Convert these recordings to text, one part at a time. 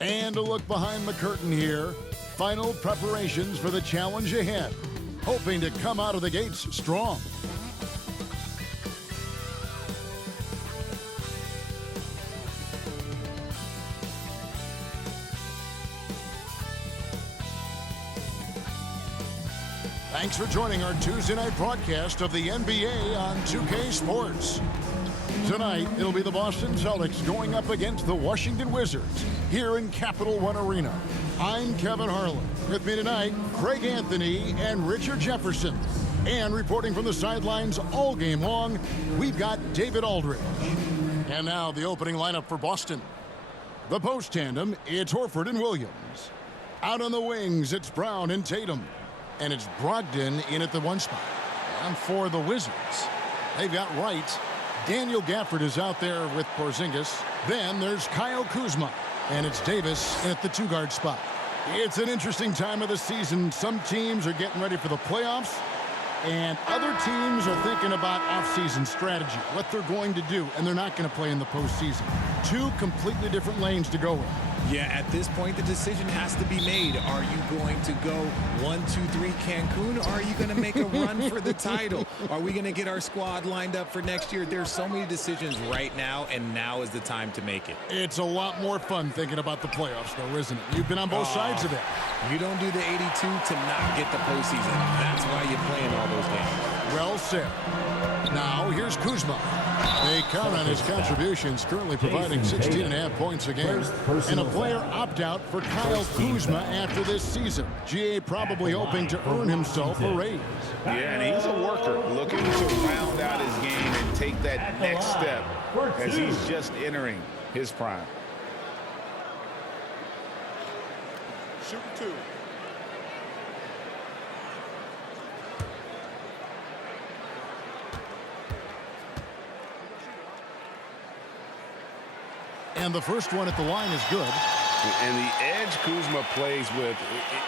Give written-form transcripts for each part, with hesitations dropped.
And a look behind the curtain here. Final preparations for the challenge ahead. Hoping to come out of the gates strong. Thanks for joining our Tuesday night broadcast of the NBA on 2K Sports. Tonight, it'll be the Boston Celtics going up against the Washington Wizards here in Capital One Arena. I'm Kevin Harlan. With me tonight, Craig Anthony and Richard Jefferson. And reporting from the sidelines all game long, we've got David Aldridge. And now the opening lineup for Boston. The post tandem, it's Horford and Williams. Out on the wings, it's Brown and Tatum. And it's Brogdon in at the one spot. And for the Wizards, they've got Wright. Daniel Gafford is out there with Porzingis. Then there's Kyle Kuzma. And it's Davis at the two-guard spot. It's an interesting time of the season. Some teams are getting ready for the playoffs. And other teams are thinking about off-season strategy, what they're going to do. And they're not going to play in the postseason. Two completely different lanes to go with. Yeah, at this point, the decision has to be made. Are you going to go 1, 2, 3 Cancun, or are you going to make a run for the title? Are we going to get our squad lined up for next year? There's so many decisions right now, and now is the time to make it. It's a lot more fun thinking about the playoffs, though, isn't it? You've been on both sides of it. You don't do the 82 to not get the postseason. That's why you're playing all those games. Well said. Now, here's Kuzma. They count on his contributions, currently providing 16.5 points a game. And a player opt-out for Kyle Kuzma after this season. GA probably hoping to earn himself a raise. Yeah, and he's a worker looking to round out his game and take that next step as he's just entering his prime. Shoot two. And the first one at the line is good. And the edge Kuzma plays with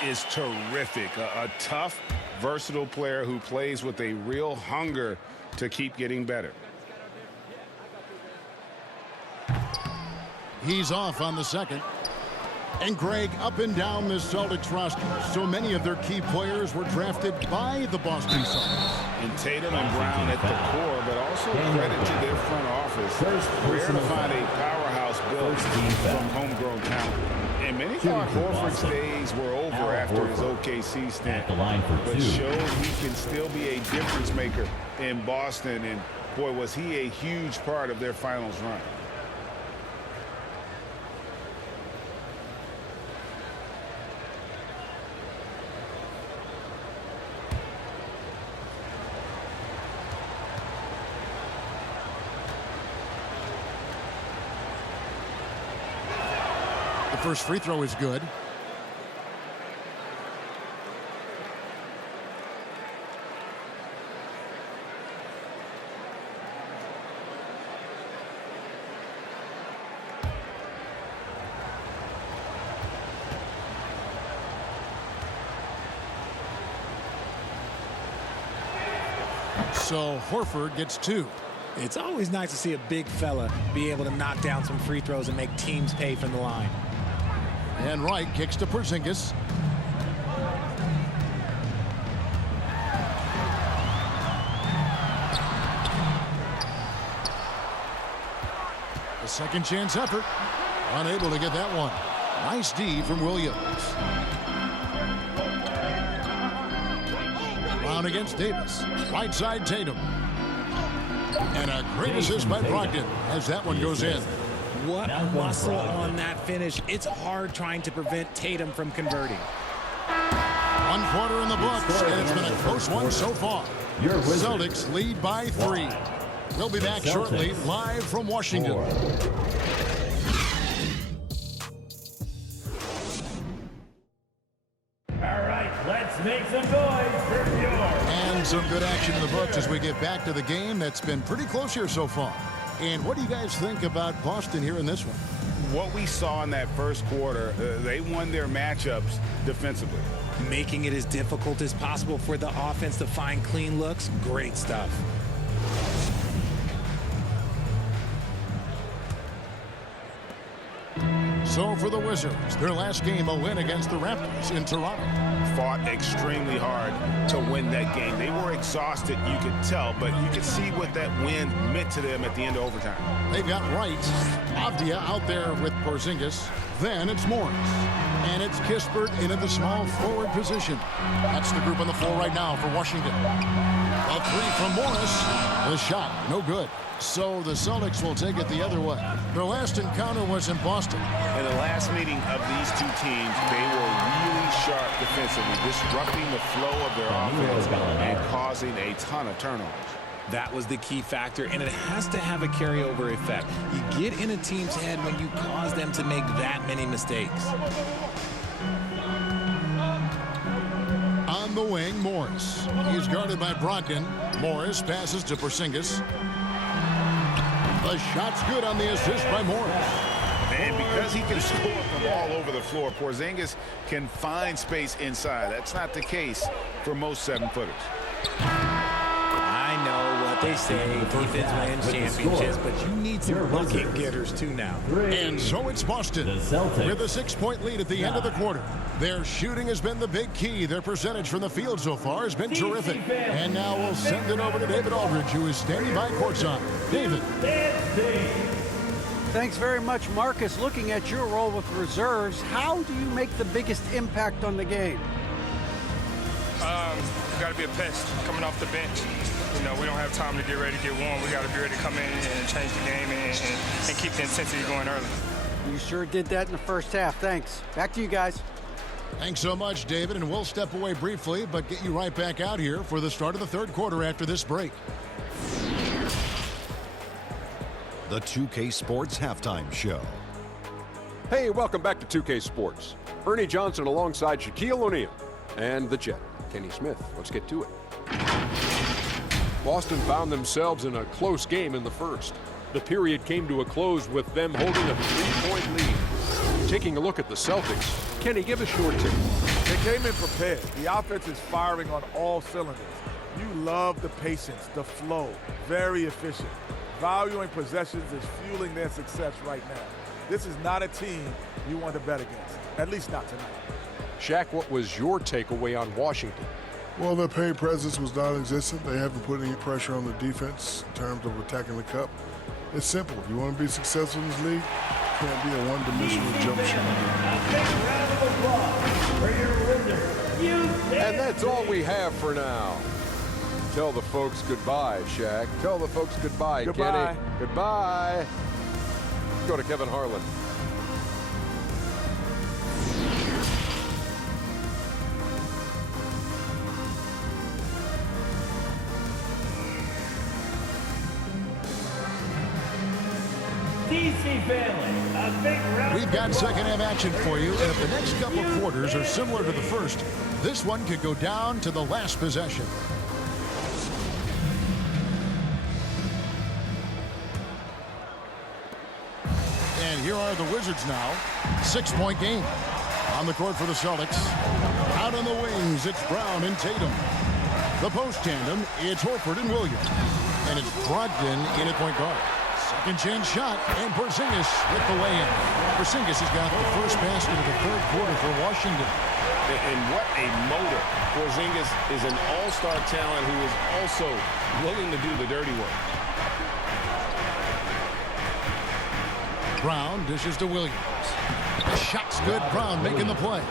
is terrific. A tough, versatile player who plays with a real hunger to keep getting better. He's off on the second. And Greg, up and down this Celtics roster, so many of their key players were drafted by the Boston Celtics. And Tatum and Brown at the core, but also credit to their front office. Rare to find a powerhouse built from homegrown talent. And many thought Horford's days were over after his OKC stint, but showed he can still be a difference maker in Boston. And boy, was he a huge part of their finals run. First free throw is good. So Horford gets two. It's always nice to see a big fella be able to knock down some free throws and make teams pay from the line. And Wright kicks to Porzingis. A second chance effort. Unable to get that one. Nice D from Williams. Brown against Davis. Right side Tatum. And a great assist by Brogdon as that one goes in. What muscle on that finish. It's hard trying to prevent Tatum from converting. 1 quarter in the books, and it's been a close one so far. Celtics lead by 3. We'll be back shortly, live from Washington. All right, let's make some noise for Bjorn. And some good action in the books as we get back to the game that's been pretty close here so far. And what do you guys think about Boston here in this one? What we saw in that first quarter, they won their matchups defensively. Making it as difficult as possible for the offense to find clean looks. Great stuff. So for the Wizards, their last game a win against the Raptors in Toronto. Fought extremely hard to win that game. They were exhausted, you could tell, but you could see what that win meant to them at the end of overtime. They've got Wright, Avdia out there with Porzingis. Then it's Morris. And it's Kispert into the small forward position. That's the group on the floor right now for Washington. A three from Morris. The shot, no good. So the Celtics will take it the other way. Their last encounter was in Boston. In the last meeting of these two teams, they were really sharp defensively, disrupting the flow of their offense and causing a ton of turnovers. That was the key factor, and it has to have a carryover effect. You get in a team's head when you cause them to make that many mistakes. On the wing, Morris. He's guarded by Brogdon. Morris passes to Porzingis. The shot's good on the assist by Morris. And because he can score from all over the floor, Porzingis can find space inside. That's not the case for most 7-footers. I know what they say, defense wins championships, but you need some bucket getters too now. And so it's Boston with a 6-point lead at the end of the quarter. Their shooting has been the big key. Their percentage from the field so far has been terrific. And now we'll send it over to David Aldridge, who is standing by courtside. David. Thanks very much, Marcus. Looking at your role with reserves, how do you make the biggest impact on the game? Got to be a pest coming off the bench. You know, we don't have time to get ready to get warm. We got to be ready to come in and change the game and keep the intensity going early. You sure did that in the first half. Thanks. Back to you guys. Thanks so much, David, and we'll step away briefly, but get you right back out here for the start of the third quarter after this break. The 2K Sports Halftime Show. Hey, welcome back to 2K Sports. Ernie Johnson alongside Shaquille O'Neal and the Jet, Kenny Smith. Let's get to it. Boston found themselves in a close game in the first. The period came to a close with them holding a 3-point lead. Taking a look at the Celtics, Kenny, give us your take. They came in prepared. The offense is firing on all cylinders. You love the patience, the flow, very efficient. Valuing possessions is fueling their success right now. This is not a team you want to bet against, at least not tonight. Shaq, what was your takeaway on Washington? Well, their paint presence was non-existent. They haven't put any pressure on the defense in terms of attacking the cup. It's simple. If you want to be successful in this league, it can't be a one-dimensional jump shot. And that's all we have for now. Tell the folks goodbye, Shaq. Tell the folks goodbye, Goodbye. Kenny. Goodbye. Go to Kevin Harlan. DC family, a big round. We've got second half action for you, and if the next couple quarters are similar to the first, this one could go down to the last possession. And here are the Wizards now. 6-point game. On the court for the Celtics. Out on the wings, it's Brown and Tatum. The post tandem, it's Horford and Williams. And it's Brogdon in at point guard. Second chance shot, and Porzingis with the lay-in. Porzingis has got the first basket of the third quarter for Washington. And what a motor. Porzingis is an all-star talent who is also willing to do the dirty work. Brown dishes to Williams. The shot's good. Brown making the play.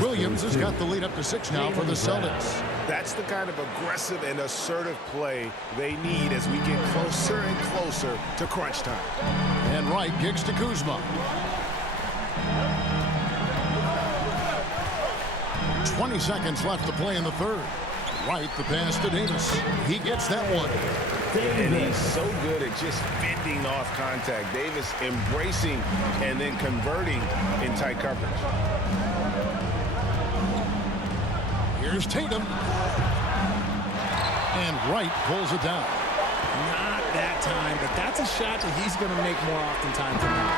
Williams has got the lead up to 6 now for the Celtics. That's the kind of aggressive and assertive play they need as we get closer and closer to crunch time. And Wright kicks to Kuzma. 20 seconds left to play in the third. Wright, the pass to Davis. He gets that one. And he's so good at just fending off contact. Davis embracing and then converting in tight coverage. Here's Tatum. And Wright pulls it down. Not that time, but that's a shot that he's going to make more often time from now.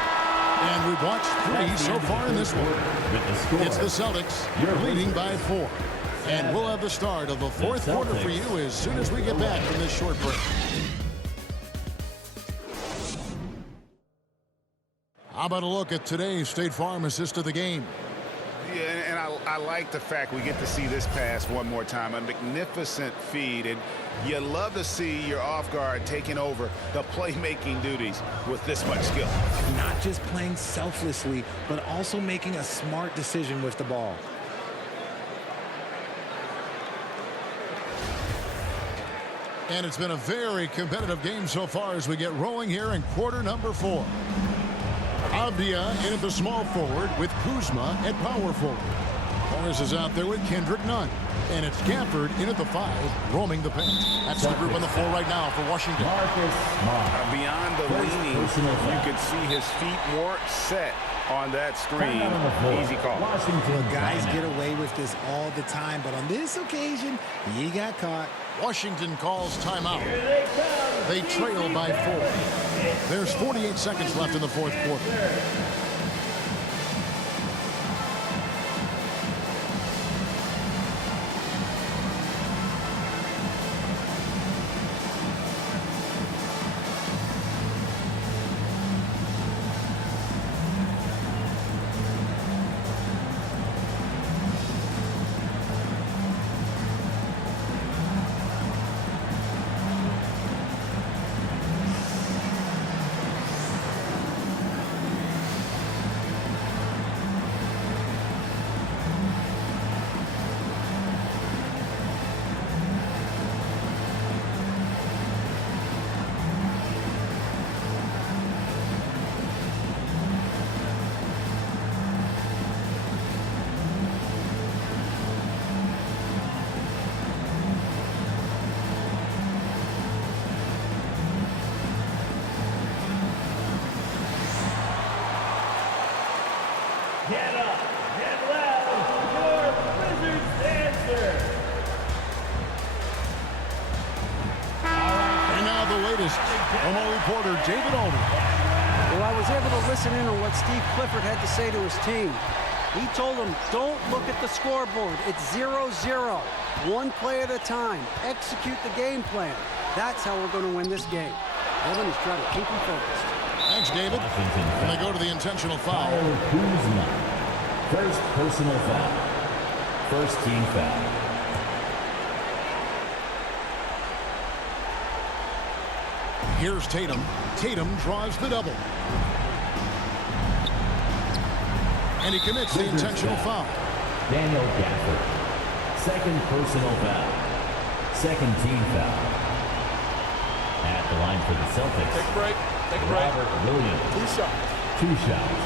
And we've watched 3 so far in this one. It's the Celtics leading by 4. And we'll have the start of the fourth quarter for you as soon as we get back from this short break. How about a look at today's State Farm assist of the game? Yeah, and I like the fact we get to see this pass one more time. A magnificent feed, and you love to see your off guard taking over the playmaking duties with this much skill. Not just playing selflessly, but also making a smart decision with the ball. And it's been a very competitive game so far as we get rolling here in quarter number 4. Avdia in at the small forward with Kuzma at power forward. Morris is out there with Kendrick Nunn. And it's Gafford in at the 5, roaming the paint. That's the group on the floor right now for Washington. Beyond the leaning, you could see his feet more set on that screen. Easy call. Well, guys get away with this all the time, but on this occasion, he got caught. Washington calls timeout. They trail by 4. There's 48 seconds left in the fourth quarter. Get up, get loud, your Wizards answer. And now the latest from our reporter, David Alden. Well, I was able to listen in on what Steve Clifford had to say to his team. He told them, don't look at the scoreboard. It's 0-0. One play at a time. Execute the game plan. That's how we're going to win this game. Evan is trying to keep him focused. Thanks, David. And they go to the intentional foul. Kuzma. First personal foul. First team foul. Here's Tatum. Tatum draws the double. And he commits the intentional foul. Daniel Gafford. Second personal foul. Second team foul. At the line for the Celtics. Take a break. Take a break. Robert Williams. 2 shots. 2 shots.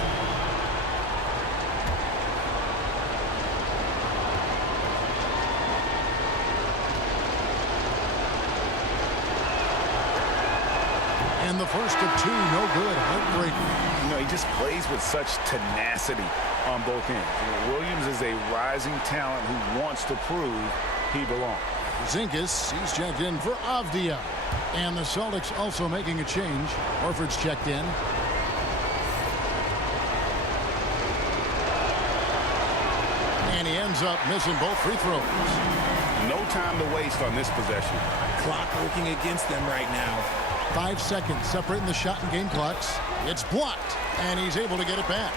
And the first of 2, no good. Heartbreaking. You know, he just plays with such tenacity on both ends. Williams is a rising talent who wants to prove he belongs. Zinkas, he's checked in for Avdia. And the Celtics also making a change. Horford's checked in. And he ends up missing both free throws. No time to waste on this possession. Clock working against them right now. 5 seconds separating the shot and game clocks. It's blocked, and he's able to get it back.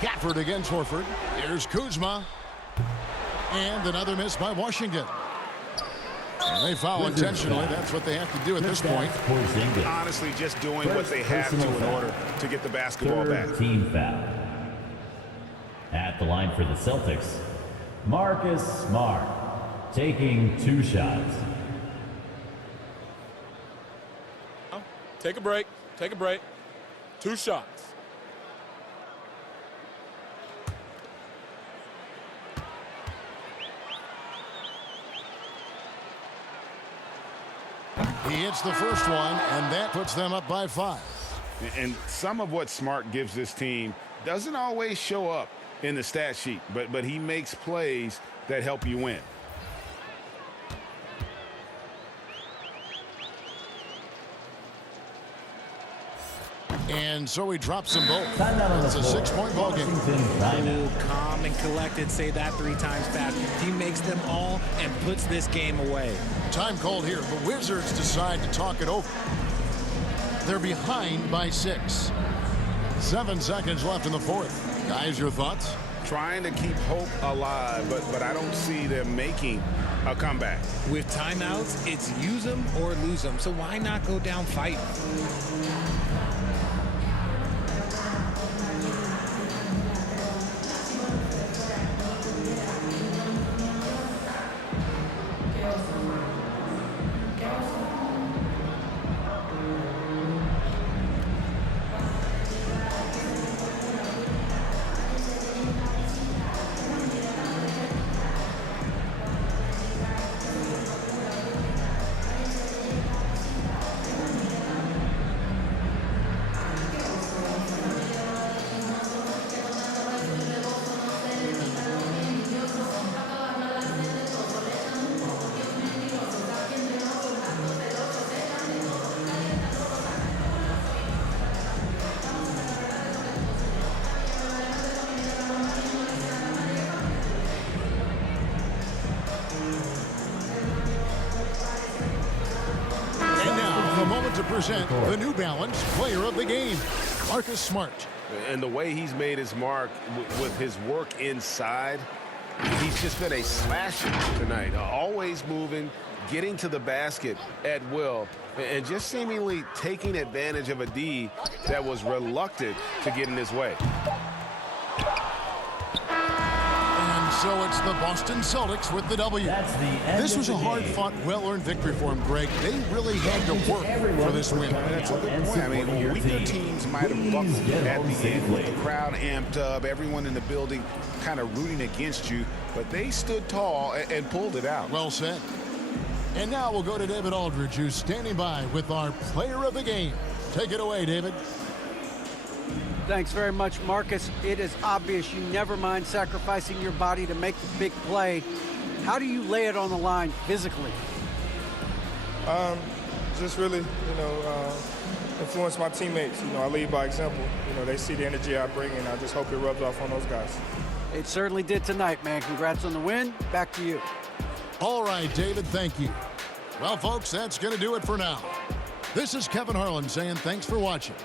Gafford against Horford. Here's Kuzma. And another miss by Washington. And they foul intentionally. That's what they have to do at this point. Honestly, just doing what they have to in order to get the basketball back. Team foul. At the line for the Celtics, Marcus Smart. Taking 2 shots. Take a break. Take a break. 2 shots. He hits the first one, and that puts them up by 5. And some of what Smart gives this team doesn't always show up in the stat sheet, but he makes plays that help you win. And so he drops them both. It's a 6-point ball game. Calm and collected. Say that 3 times fast. He makes them all and puts this game away. Time called here. The Wizards decide to talk it over. They're behind by 6. 7 seconds left in the fourth. Guys, your thoughts? Trying to keep hope alive, but I don't see them making a comeback. With timeouts, it's use them or lose them. So why not go down fighting? To present the New Balance Player of the Game, Marcus Smart. And the way he's made his mark with his work inside, he's just been a slasher tonight. Always moving, getting to the basket at will, and just seemingly taking advantage of a D that was reluctant to get in his way. So it's the Boston Celtics with the W. This was a hard-fought, well-earned victory for them, Greg. They really had to work for this win. That's a good point. I mean, weaker teams might have buckled at the end with the crowd amped up, everyone in the building kind of rooting against you, but they stood tall and pulled it out. Well said. And now we'll go to David Aldridge, who's standing by with our Player of the Game. Take it away, David. Thanks very much, Marcus. It is obvious you never mind sacrificing your body to make the big play. How do you lay it on the line physically? Just really, influence my teammates. I lead by example. They see the energy I bring, and I just hope it rubs off on those guys. It certainly did tonight, man. Congrats on the win. Back to you. All right, David, thank you. Well, folks, that's going to do it for now. This is Kevin Harlan saying thanks for watching.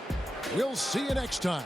We'll see you next time